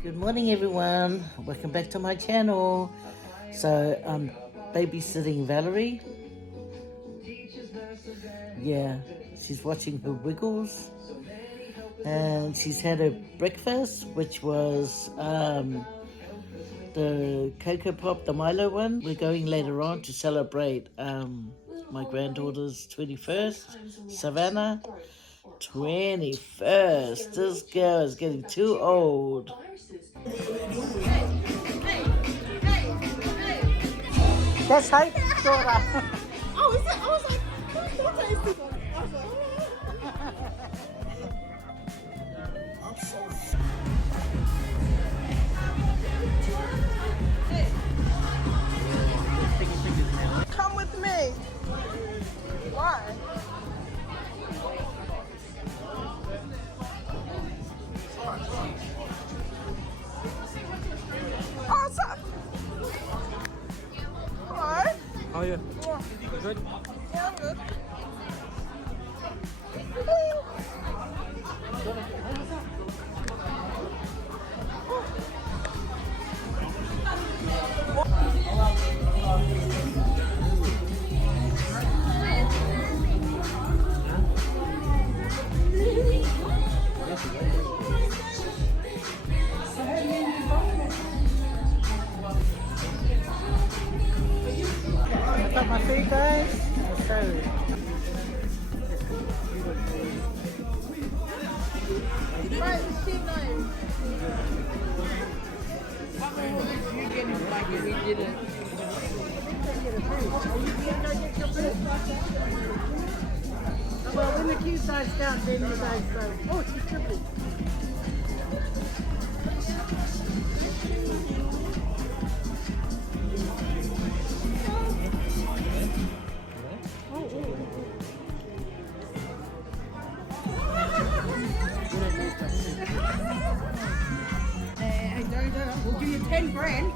Good morning everyone, welcome back to my channel. So I'm babysitting Valerie. Yeah, she's watching her Wiggles and she's had her breakfast, which was the Cocoa Pop, the Milo one. We're going later on to celebrate my granddaughter's 21st, Savannah. 21st. This girl is getting too old. That's Hope's daughter. Oh, is it? I was like, whose daughter is this? I was like, I'm so come with me. Why? Oh, what's up? Hello. How are you? Good? Yeah, I'm good. I got my food, guys. So Right, it's too nice. You didn't like it, we didn't. well, when the queue starts down, then you guys go. Oh, she's tripping. Hey, don't. We'll give you 10 grand.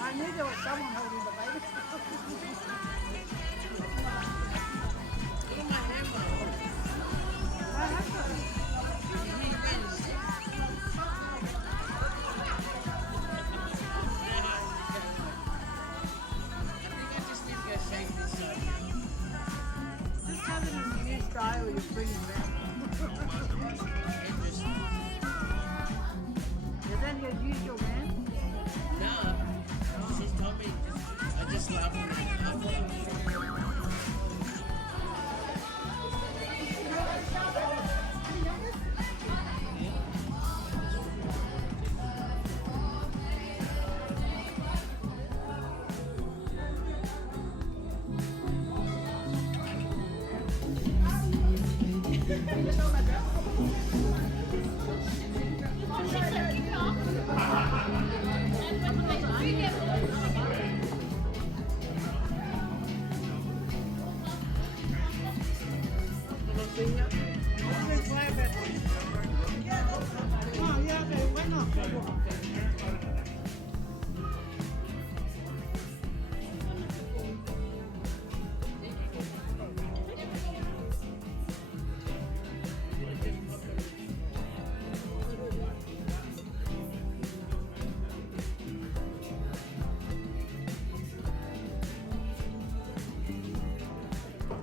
I knew there was someone holding the baby. Just having a new style you're bringing back. Is that your usual man? No, she's told me. I just love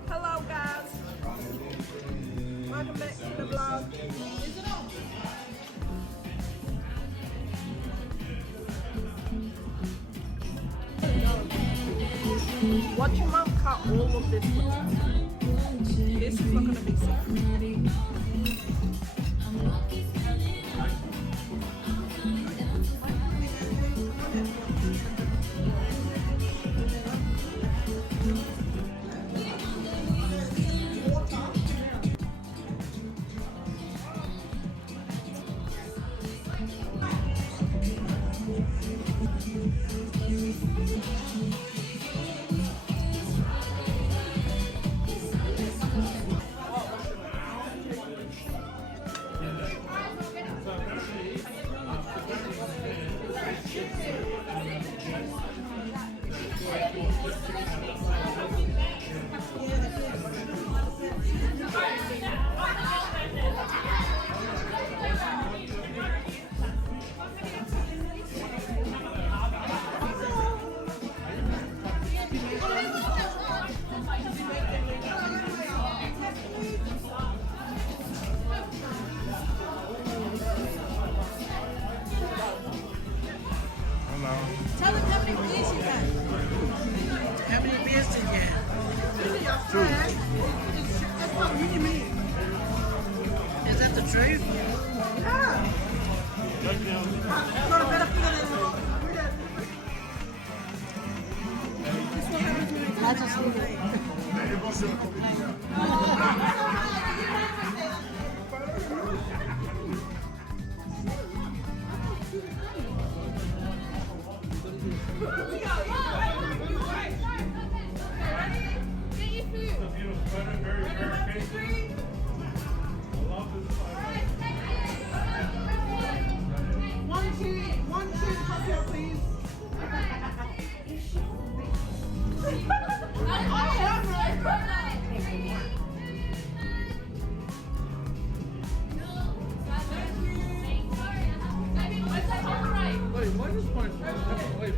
Hello, guys. Welcome back to the vlog. Watch your mum cut all of this. This is not going to be secret. Is that the truth? I just leave it. One, two, cocktail, please. Wait, why does my wait,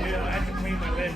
Yeah, I had to clean my lid.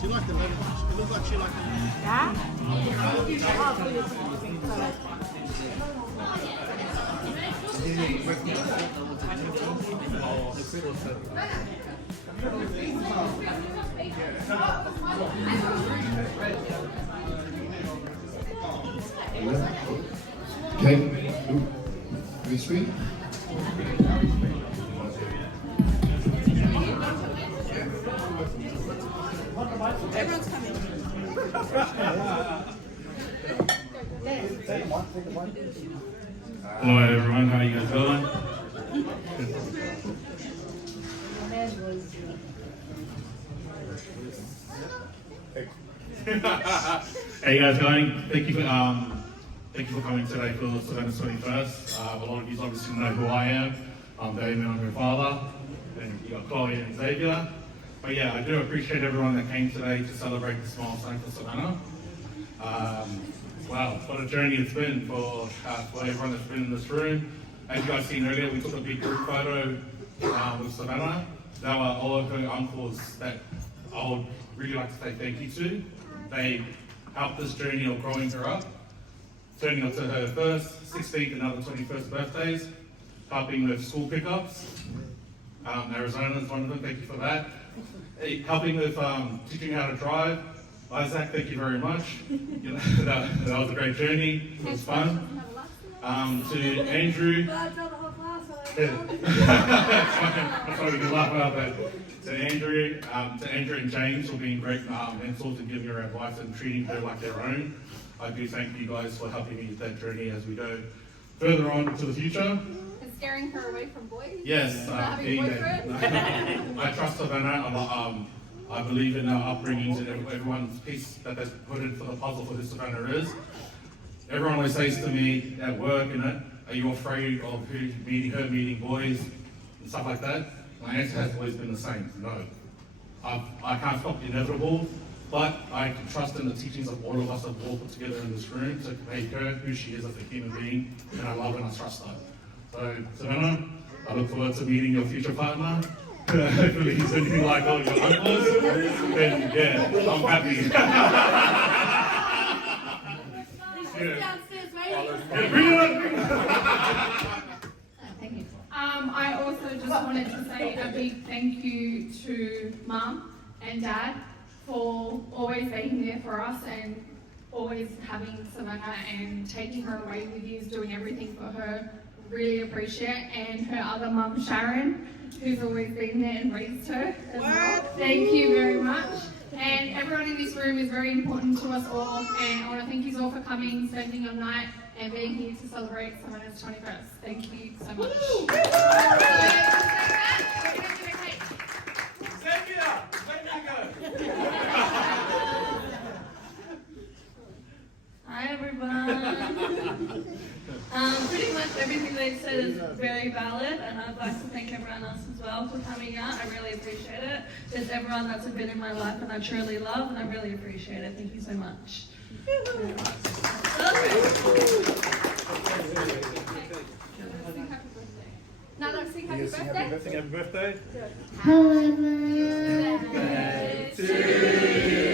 She liked the leather. It looked like she liked it. Okay. Very sweet. Everyone's coming. Hello everyone, how are you guys doing? How you guys going? Thank you for coming today for Savannah's 21st. A lot of you obviously know who I am. I'm Damien, I'm your father, and you got Chloe and Xavier. But yeah, I do appreciate everyone that came today to celebrate this milestone for Savannah. Wow, what a journey it's been for everyone that's been in this room. As you guys seen earlier, we took a big group photo with Savannah. There were all of her uncles that I would really like to say thank you to. They helped this journey of growing her up, turning her to her first, 16th and other 21st birthdays, helping with school pickups. Arizona is one of them, thank you for that. Helping with teaching how to drive. Isaac, thank you very much. You know, that was a great journey, it was fun. To Andrew, that's why we can laugh about that. To Andrew and James for being great mentors and giving her advice and treating her like their own. I do thank you guys for helping me with that journey as we go further on to the future. And scaring her away from boys? Yes, I trust Savannah. I believe in our upbringings and everyone's piece that they've put in for the puzzle for this Savannah is. everyone always says to me at work, are you afraid of her meeting boys and stuff like that? My answer has always been the same, no. I can't stop the inevitable, but I can trust in the teachings of all of us that have all put together in this room to make her who she is as a human being, and I love and I trust her. So, Savannah, I look forward to meeting your future partner. Hopefully he's anything like all your uncles, and yeah, I'm happy. Downstairs, maybe. Bring it up. Thank you. I also just wanted to say a big thank you to Mum and Dad for always being there for us and always having Savannah and taking her away with you, doing everything for her. Really appreciate, and her other mum Sharon, who's always been there and raised her as well. Thank you very much. And everyone in this room is very important to us all, and I want to thank you all for coming, spending your night, and being here to celebrate Savannah's 21st. Thank you so much. Hi everyone. Pretty much everything they've said is very valid, and I'd like to thank everyone else as well for coming out. I really appreciate it. There's everyone that's been in my life and I truly love, and I really appreciate it. Thank you so much. No, sing happy birthday. Sing happy birthday. Happy birthday to you.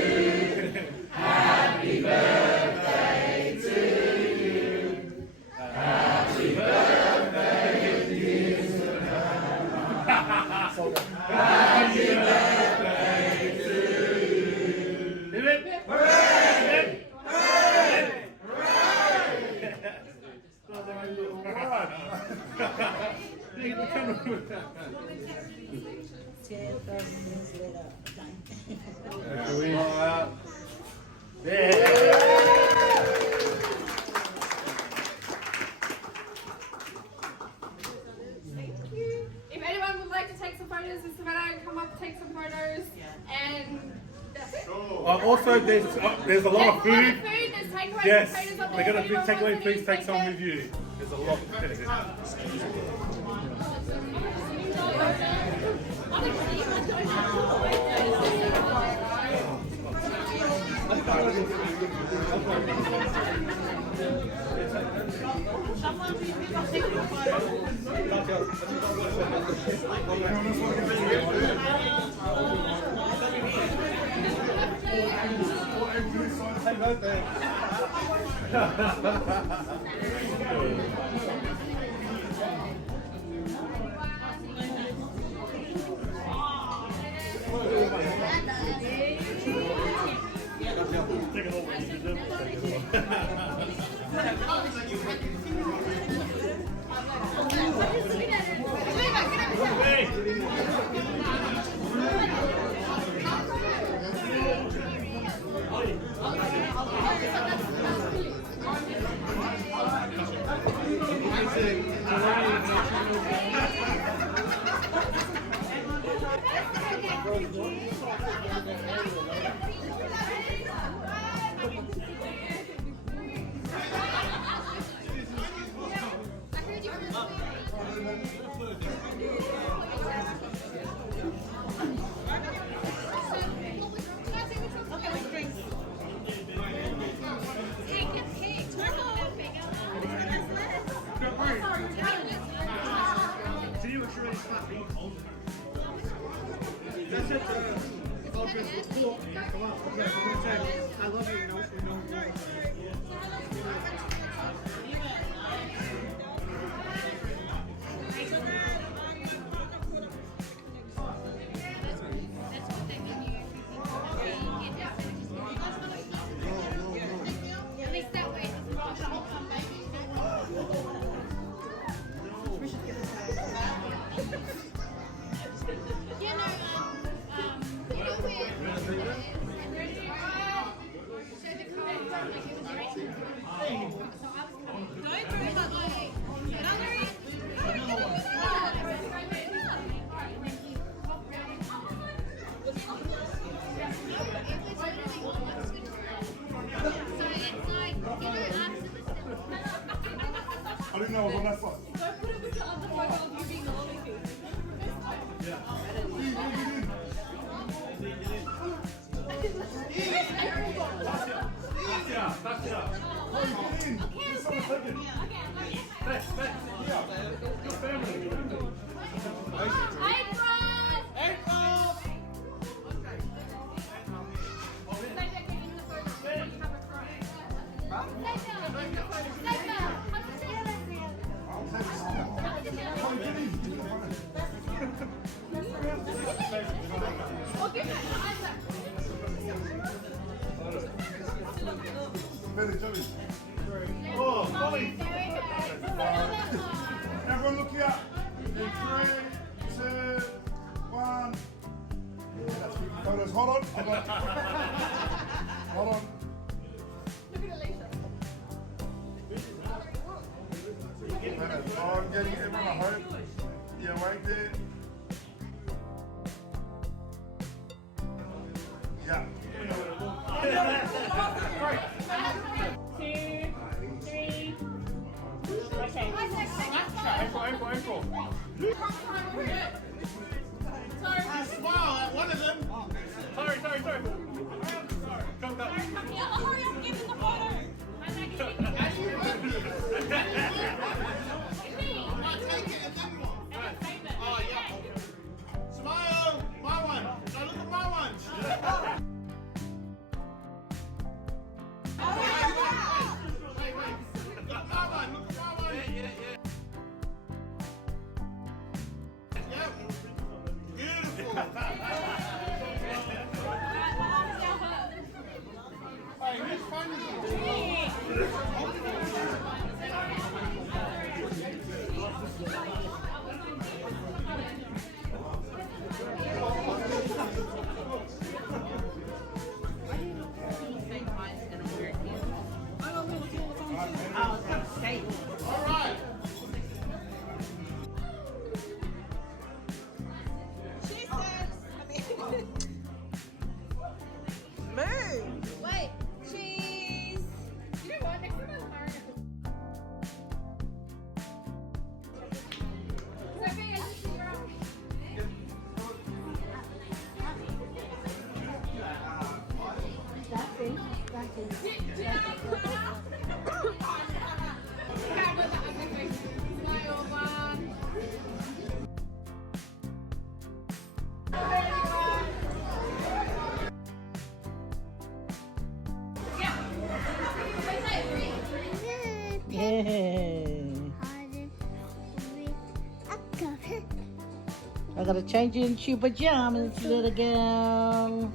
Happy birthday to you. Happy birthday, dear Savannah. Happy birthday to you. Hooray! Hooray! If anyone would like to take some photos with Savannah, come up, take some photos, and that's it. Also, there's a lot of food. There's takeaway Yes, potatoes up they're there. going to Anyone take away. wants Please any, take some them. with you. There's a lot. I didn't know I was on that side. Don't put it with the other photo of you being the only thing. Touch it up. Oh, get in. There's someone taking. Back. Yeah. Your family. Oh, Molly. Everyone look here. In 3, 2, 1. Photos. Hold on. Hold on. Look at Alicia. Oh, I'm getting everyone a hope. Yeah, right there. Yeah. 2, 3. Okay. April. Smile at one of them. Sorry. Come. Hurry up, give me the photo. Oh, yeah. Smile. My one. Now look at my one. Wait. Look at my one. Yeah. Yep. Beautiful. Hey, whose phone is all right. Wait, cheese. You know what? Next time I'm hiring at Sophie, I just see your own. Yeah. I gotta change into your pajamas, little girl.